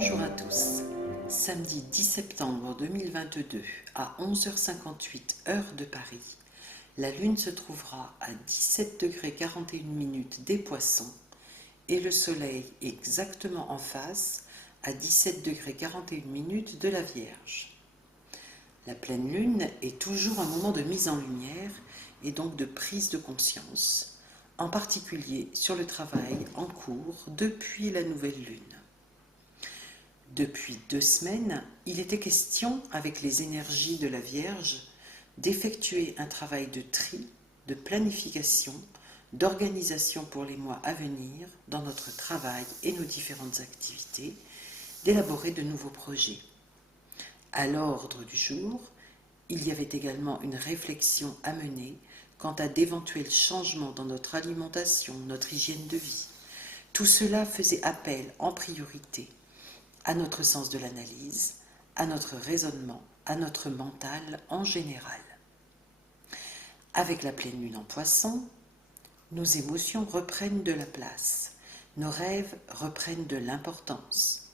Bonjour à tous. Samedi 10 septembre 2022 à 11h58 heure de Paris, la Lune se trouvera à 17,41 des Poissons et le Soleil exactement en face à 17,41 de la Vierge. La pleine Lune est toujours un moment de mise en lumière et donc de prise de conscience, en particulier sur le travail en cours depuis la nouvelle Lune. Depuis 2 semaines, il était question, avec les énergies de la Vierge, d'effectuer un travail de tri, de planification, d'organisation pour les mois à venir dans notre travail et nos différentes activités, d'élaborer de nouveaux projets. À l'ordre du jour, il y avait également une réflexion à mener quant à d'éventuels changements dans notre alimentation, notre hygiène de vie. Tout cela faisait appel en priorité à notre sens de l'analyse, à notre raisonnement, à notre mental en général. Avec la pleine lune en Poisson, nos émotions reprennent de la place, nos rêves reprennent de l'importance,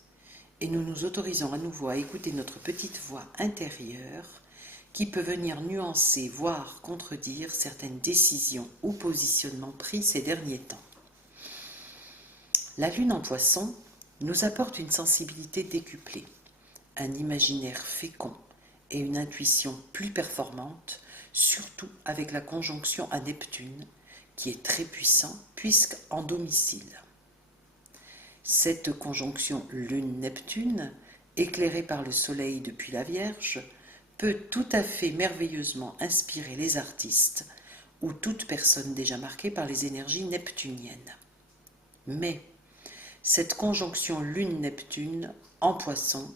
et nous nous autorisons à nouveau à écouter notre petite voix intérieure qui peut venir nuancer, voire contredire certaines décisions ou positionnements pris ces derniers temps. La lune en Poisson nous apporte une sensibilité décuplée, un imaginaire fécond et une intuition plus performante, surtout avec la conjonction à Neptune, qui est très puissant puisqu'en domicile. Cette conjonction Lune-Neptune, éclairée par le Soleil depuis la Vierge, peut tout à fait merveilleusement inspirer les artistes ou toute personne déjà marquée par les énergies neptuniennes. Mais cette conjonction Lune-Neptune en Poisson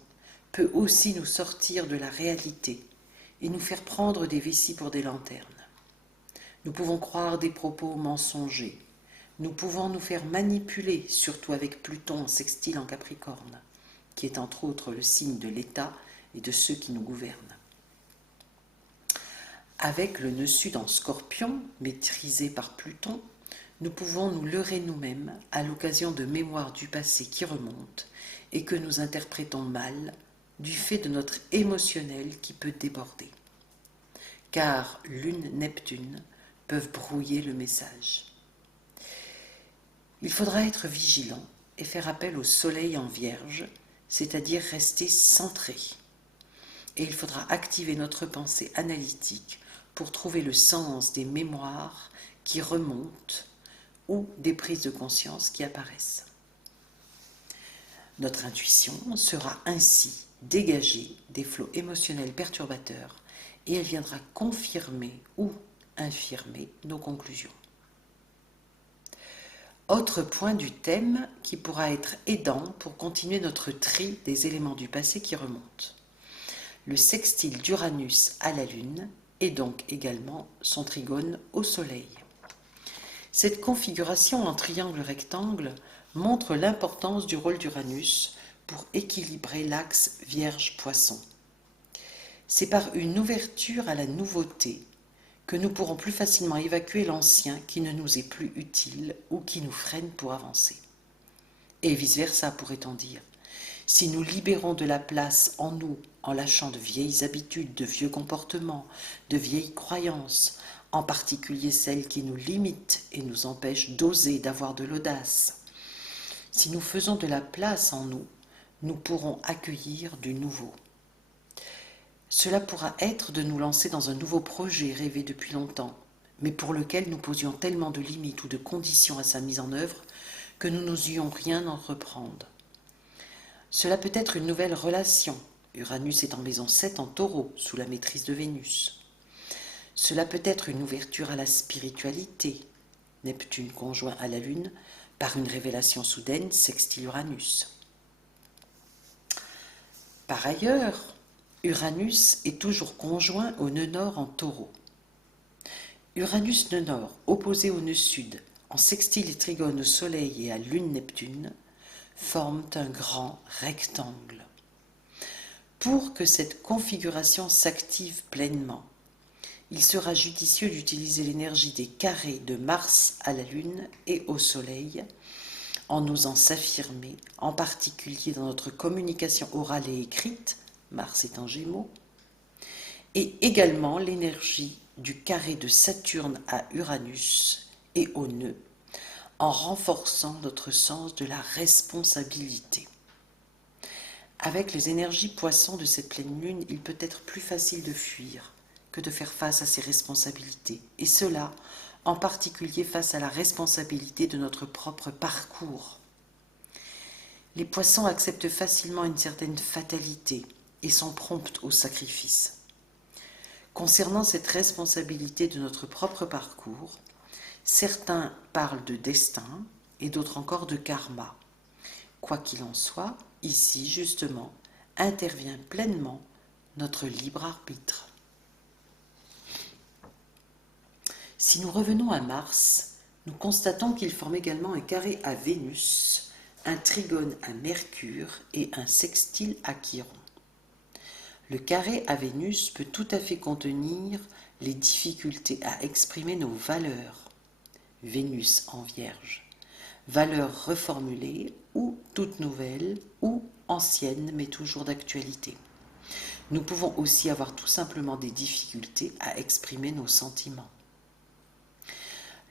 peut aussi nous sortir de la réalité et nous faire prendre des vessies pour des lanternes. Nous pouvons croire des propos mensongers. Nous pouvons nous faire manipuler, surtout avec Pluton en sextile en Capricorne, qui est entre autres le signe de l'État et de ceux qui nous gouvernent. Avec le nœud sud en Scorpion, maîtrisé par Pluton, nous pouvons nous leurrer nous-mêmes à l'occasion de mémoires du passé qui remontent et que nous interprétons mal du fait de notre émotionnel qui peut déborder. Car Lune-Neptune peuvent brouiller le message. Il faudra être vigilant et faire appel au Soleil en Vierge, c'est-à-dire rester centré. Et il faudra activer notre pensée analytique pour trouver le sens des mémoires qui remontent ou des prises de conscience qui apparaissent. Notre intuition sera ainsi dégagée des flots émotionnels perturbateurs et elle viendra confirmer ou infirmer nos conclusions. Autre point du thème qui pourra être aidant pour continuer notre tri des éléments du passé qui remontent. Le sextile d'Uranus à la Lune et donc également son trigone au Soleil. Cette configuration en triangle rectangle montre l'importance du rôle d'Uranus pour équilibrer l'axe Vierge-Poisson. C'est par une ouverture à la nouveauté que nous pourrons plus facilement évacuer l'ancien qui ne nous est plus utile ou qui nous freine pour avancer. Et vice-versa, pourrait-on dire. Si nous libérons de la place en nous en lâchant de vieilles habitudes, de vieux comportements, de vieilles croyances, en particulier celles qui nous limitent et nous empêchent d'oser, d'avoir de l'audace. Si nous faisons de la place en nous, nous pourrons accueillir du nouveau. Cela pourra être de nous lancer dans un nouveau projet rêvé depuis longtemps, mais pour lequel nous posions tellement de limites ou de conditions à sa mise en œuvre que nous n'osions rien entreprendre. Cela peut être une nouvelle relation. Uranus est en maison 7 en Taureau, sous la maîtrise de Vénus. Cela peut être une ouverture à la spiritualité, Neptune conjoint à la Lune, par une révélation soudaine sextile Uranus. Par ailleurs, Uranus est toujours conjoint au nœud nord en Taureau. Uranus nœud nord, opposé au nœud sud, en sextile et trigone au Soleil et à Lune-Neptune, forment un grand rectangle. Pour que cette configuration s'active pleinement, il sera judicieux d'utiliser l'énergie des carrés de Mars à la Lune et au Soleil en osant s'affirmer, en particulier dans notre communication orale et écrite, Mars est en Gémeaux, et également l'énergie du carré de Saturne à Uranus et au nœud, en renforçant notre sens de la responsabilité. Avec les énergies poissons de cette pleine lune, il peut être plus facile de fuir que de faire face à ses responsabilités, et cela en particulier face à la responsabilité de notre propre parcours. Les poissons acceptent facilement une certaine fatalité et sont prompts au sacrifice. Concernant cette responsabilité de notre propre parcours, certains parlent de destin et d'autres encore de karma. Quoi qu'il en soit, ici justement intervient pleinement notre libre arbitre. Si nous revenons à Mars, nous constatons qu'il forme également un carré à Vénus, un trigone à Mercure et un sextile à Chiron. Le carré à Vénus peut tout à fait contenir les difficultés à exprimer nos valeurs. Vénus en Vierge, valeurs reformulées ou toutes nouvelles ou anciennes mais toujours d'actualité. Nous pouvons aussi avoir tout simplement des difficultés à exprimer nos sentiments.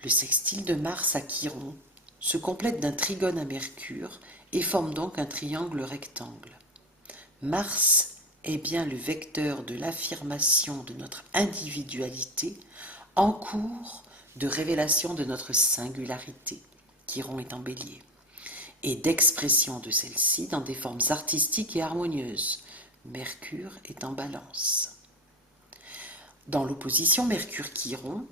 Le sextile de Mars à Chiron se complète d'un trigone à Mercure et forme donc un triangle rectangle. Mars est bien le vecteur de l'affirmation de notre individualité en cours de révélation de notre singularité, Chiron est en Bélier, et d'expression de celle-ci dans des formes artistiques et harmonieuses, Mercure est en Balance. Dans l'opposition Mercure-Chiron,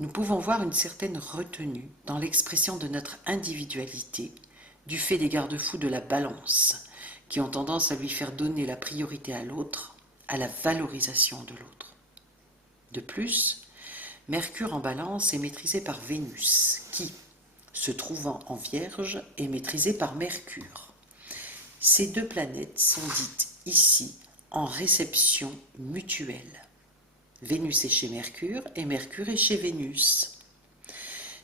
nous pouvons voir une certaine retenue dans l'expression de notre individualité du fait des garde-fous de la Balance, qui ont tendance à lui faire donner la priorité à l'autre, à la valorisation de l'autre. De plus, Mercure en Balance est maîtrisé par Vénus, qui, se trouvant en Vierge, est maîtrisée par Mercure. Ces deux planètes sont dites ici en réception mutuelle. Vénus est chez Mercure et Mercure est chez Vénus.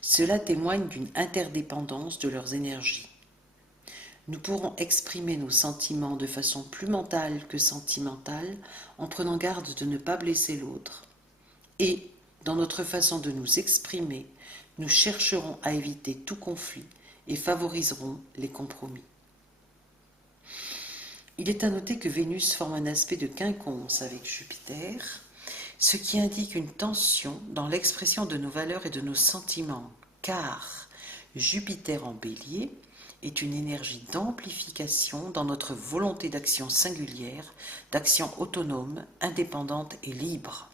Cela témoigne d'une interdépendance de leurs énergies. Nous pourrons exprimer nos sentiments de façon plus mentale que sentimentale en prenant garde de ne pas blesser l'autre. Et, dans notre façon de nous exprimer, nous chercherons à éviter tout conflit et favoriserons les compromis. Il est à noter que Vénus forme un aspect de quinconce avec Jupiter, ce qui indique une tension dans l'expression de nos valeurs et de nos sentiments, car Jupiter en Bélier est une énergie d'amplification dans notre volonté d'action singulière, d'action autonome, indépendante et libre.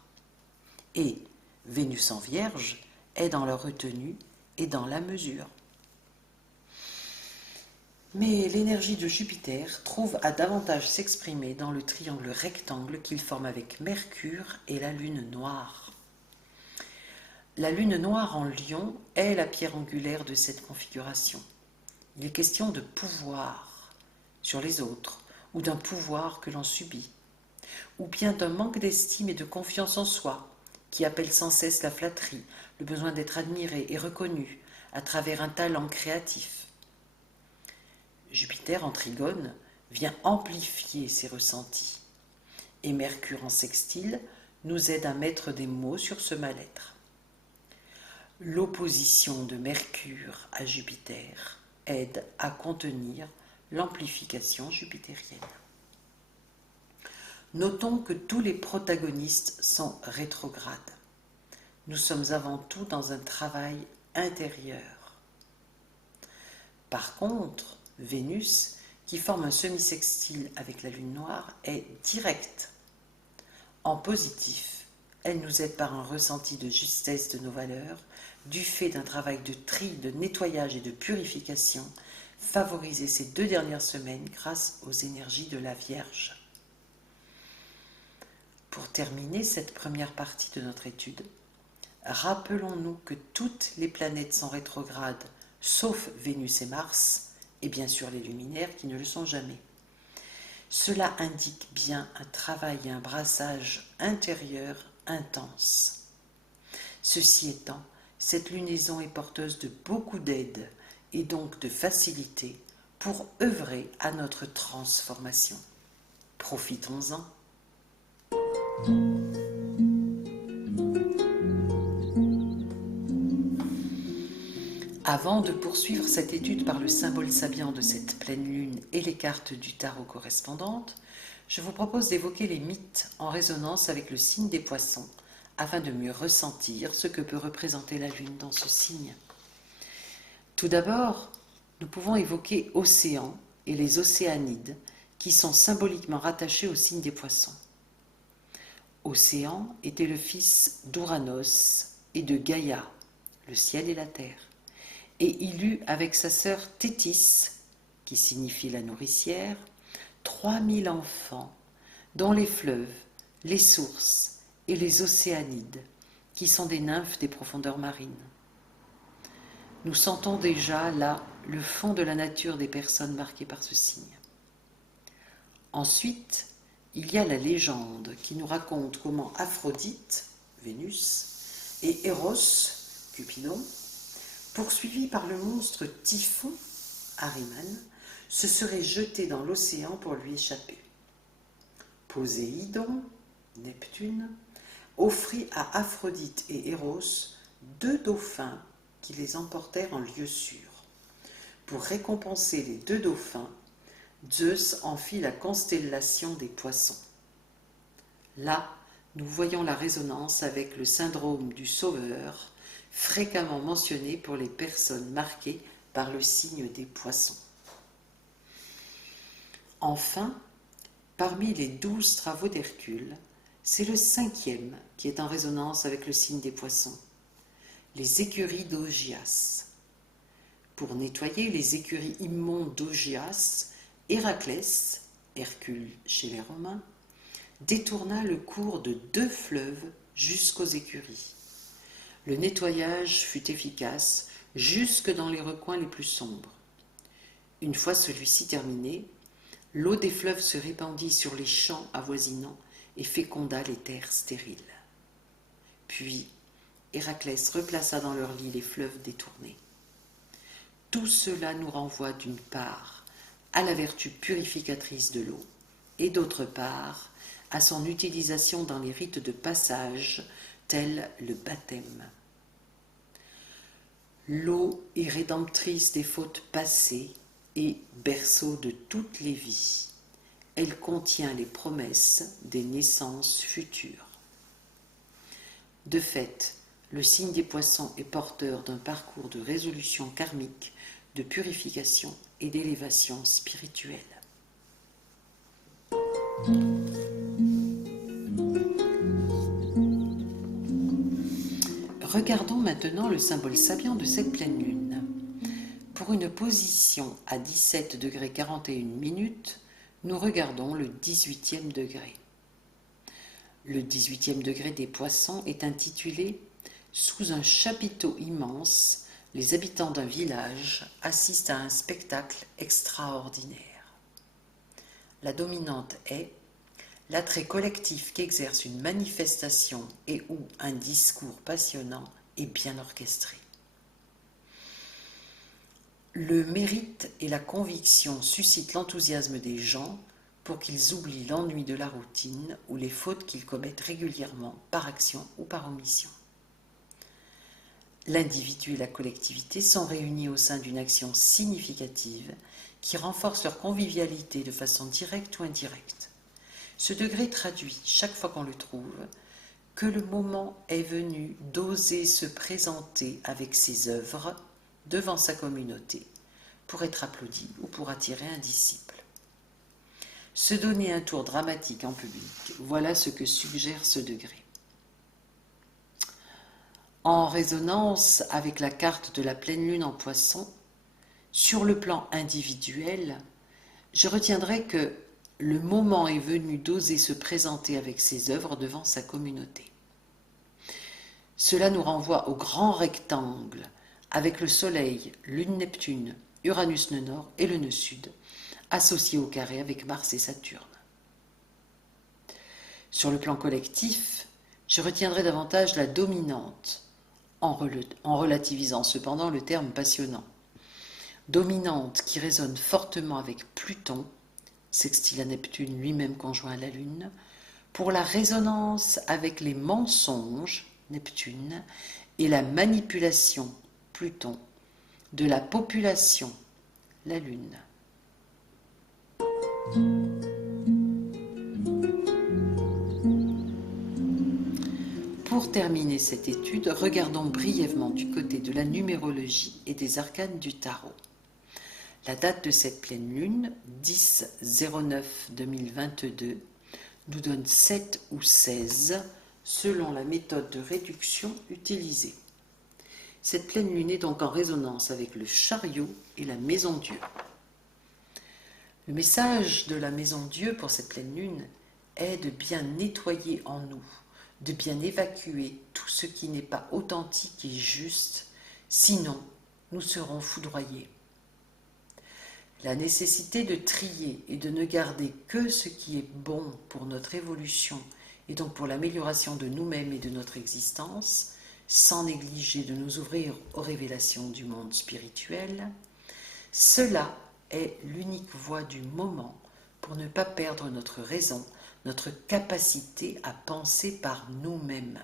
Et Vénus en Vierge est dans la retenue et dans la mesure. Mais l'énergie de Jupiter trouve à davantage s'exprimer dans le triangle rectangle qu'il forme avec Mercure et la Lune noire. La Lune noire en Lion est la pierre angulaire de cette configuration. Il est question de pouvoir sur les autres, ou d'un pouvoir que l'on subit, ou bien d'un manque d'estime et de confiance en soi, qui appelle sans cesse la flatterie, le besoin d'être admiré et reconnu à travers un talent créatif. Jupiter en Trigone vient amplifier ces ressentis, et Mercure en sextile nous aide à mettre des mots sur ce mal-être. L'opposition de Mercure à Jupiter aide à contenir l'amplification jupitérienne. Notons que tous les protagonistes sont rétrogrades. Nous sommes avant tout dans un travail intérieur. Par contre, Vénus, qui forme un semi-sextile avec la Lune noire, est directe. En positif, elle nous aide par un ressenti de justesse de nos valeurs, du fait d'un travail de tri, de nettoyage et de purification, favorisé ces 2 dernières semaines grâce aux énergies de la Vierge. Pour terminer cette première partie de notre étude, rappelons-nous que toutes les planètes sont rétrogrades, sauf Vénus et Mars, et bien sûr les luminaires qui ne le sont jamais. Cela indique bien un travail et un brassage intérieur intense. Ceci étant, cette lunaison est porteuse de beaucoup d'aides et donc de facilité pour œuvrer à notre transformation. Profitons-en. Avant de poursuivre cette étude par le symbole sabian de cette pleine lune et les cartes du tarot correspondantes, je vous propose d'évoquer les mythes en résonance avec le signe des poissons, afin de mieux ressentir ce que peut représenter la lune dans ce signe. Tout d'abord, nous pouvons évoquer Océan et les Océanides, qui sont symboliquement rattachés au signe des poissons. Océan était le fils d'Ouranos et de Gaïa, le ciel et la terre, et il eut avec sa sœur Thétis, qui signifie la nourricière, 3000 enfants, dont les fleuves, les sources et les Océanides, qui sont des nymphes des profondeurs marines. Nous sentons déjà là le fond de la nature des personnes marquées par ce signe. Ensuite, il y a la légende qui nous raconte comment Aphrodite, Vénus, et Eros, Cupidon, poursuivis par le monstre Typhon, Ahriman, se seraient jetés dans l'océan pour lui échapper. Poséidon, Neptune, offrit à Aphrodite et Eros 2 dauphins qui les emportèrent en lieu sûr. Pour récompenser les 2 dauphins, Zeus en fit la constellation des poissons. Là, nous voyons la résonance avec le syndrome du sauveur, fréquemment mentionné pour les personnes marquées par le signe des poissons. Enfin, parmi les 12 travaux d'Hercule, c'est le 5e qui est en résonance avec le signe des poissons, les écuries d'Augias. Pour nettoyer les écuries immondes d'Augias, Héraclès, Hercule chez les Romains, détourna le cours de 2 fleuves jusqu'aux écuries. Le nettoyage fut efficace jusque dans les recoins les plus sombres. Une fois celui-ci terminé, l'eau des fleuves se répandit sur les champs avoisinants et féconda les terres stériles. Puis, Héraclès replaça dans leur lit les fleuves détournés. Tout cela nous renvoie d'une part à la vertu purificatrice de l'eau et d'autre part à son utilisation dans les rites de passage tels le baptême. L'eau est rédemptrice des fautes passées et berceau de toutes les vies. Elle contient les promesses des naissances futures. De fait, le signe des poissons est porteur d'un parcours de résolution karmique, de purification et d'élévation spirituelle. Regardons maintenant le symbole sabian de cette pleine lune. Pour une position à 17 degrés 41 minutes, nous regardons le 18e degré. Le 18e degré des poissons est intitulé « Sous un chapiteau immense, les habitants d'un village assistent à un spectacle extraordinaire. » La dominante est l'attrait collectif qu'exerce une manifestation et où un discours passionnant est bien orchestré. Le mérite et la conviction suscitent l'enthousiasme des gens pour qu'ils oublient l'ennui de la routine ou les fautes qu'ils commettent régulièrement par action ou par omission. L'individu et la collectivité sont réunis au sein d'une action significative qui renforce leur convivialité de façon directe ou indirecte. Ce degré traduit, chaque fois qu'on le trouve, que le moment est venu d'oser se présenter avec ses œuvres devant sa communauté pour être applaudi ou pour attirer un disciple. Se donner un tour dramatique en public, voilà ce que suggère ce degré. En résonance avec la carte de la pleine lune en Poisson, sur le plan individuel, je retiendrai que le moment est venu d'oser se présenter avec ses œuvres devant sa communauté. Cela nous renvoie au grand rectangle, avec le Soleil, Lune Neptune, Uranus nœud nord et le nœud sud, associés au carré avec Mars et Saturne. Sur le plan collectif, je retiendrai davantage la dominante, en relativisant cependant le terme passionnant. dominante qui résonne fortement avec Pluton, sextile à Neptune lui-même conjoint à la Lune, pour la résonance avec les mensonges, Neptune, et la manipulation, Pluton, de la population, la Lune. Pour terminer cette étude, regardons brièvement du côté de la numérologie et des arcanes du tarot. La date de cette pleine lune, 10-09-2022, nous donne 7 ou 16 selon la méthode de réduction utilisée. Cette pleine lune est donc en résonance avec le chariot et la maison Dieu. Le message de la maison Dieu pour cette pleine lune est de bien nettoyer en nous, de bien évacuer tout ce qui n'est pas authentique et juste, sinon nous serons foudroyés. La nécessité de trier et de ne garder que ce qui est bon pour notre évolution et donc pour l'amélioration de nous-mêmes et de notre existence, sans négliger de nous ouvrir aux révélations du monde spirituel, cela est l'unique voie du moment pour ne pas perdre notre raison, notre capacité à penser par nous-mêmes.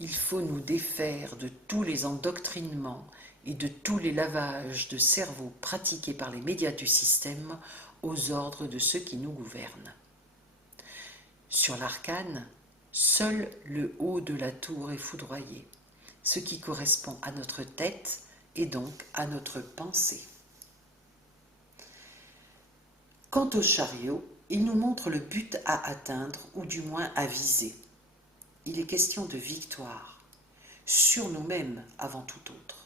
Il faut nous défaire de tous les endoctrinements et de tous les lavages de cerveau pratiqués par les médias du système aux ordres de ceux qui nous gouvernent. Sur l'arcane, seul le haut de la tour est foudroyé, ce qui correspond à notre tête et donc à notre pensée. Quant au chariot, il nous montre le but à atteindre ou du moins à viser. Il est question de victoire, sur nous-mêmes avant tout autre.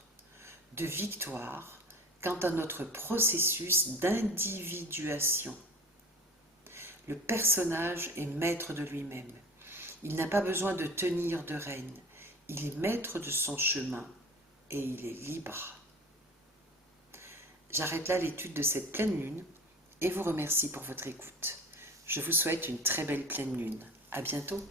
De victoire quant à notre processus d'individuation. Le personnage est maître de lui-même. Il n'a pas besoin de tenir de règne. Il est maître de son chemin et il est libre. J'arrête là l'étude de cette pleine lune et vous remercie pour votre écoute. Je vous souhaite une très belle pleine lune. À bientôt.